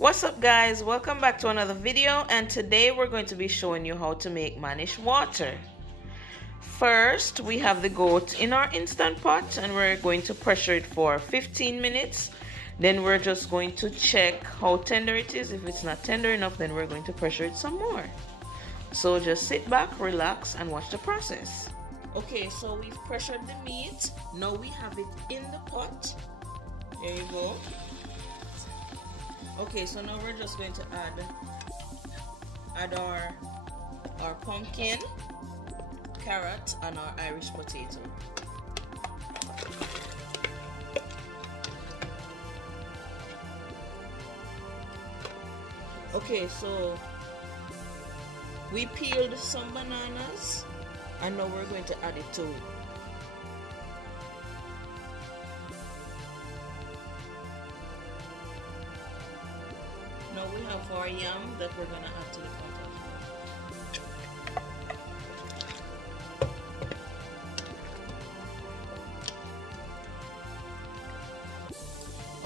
What's up guys, welcome back to another video, and today we're going to be showing you how to make Mannish water. First, we have the goat in our instant pot and we're going to pressure it for 15 minutes. Then we're just going to check how tender it is. If it's not tender enough, then we're going to pressure it some more. So just sit back, relax, and watch the process. Okay, so we've pressured the meat. Now we have it in the pot. There you go. Okay, so now we're just going to add our pumpkin, carrot, and our Irish potato. Okay, so we peeled some bananas and now we're going to add it to it. Now we have our yam that we're going to add to the pot.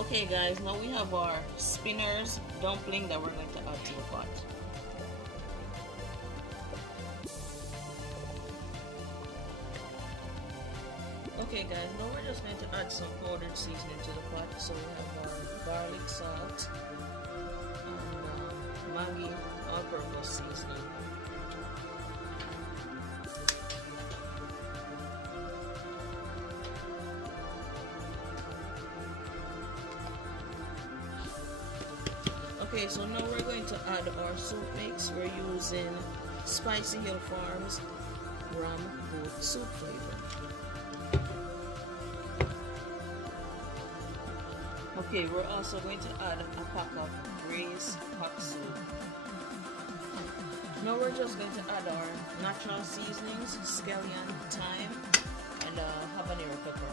Okay guys, now we have our spinners dumpling that we're going to add to the pot. Okay guys, now we're just going to add some powdered seasoning to the pot. So we have our garlic salt and Maggi all-purpose seasoning. Okay, so now we're going to add our soup mix. We're using Spicy Hill Farms ram goat soup flavor. Okay, we're also going to add a pack of braised hot soup. Now we're just going to add our natural seasonings, scallion, thyme, and habanero pepper.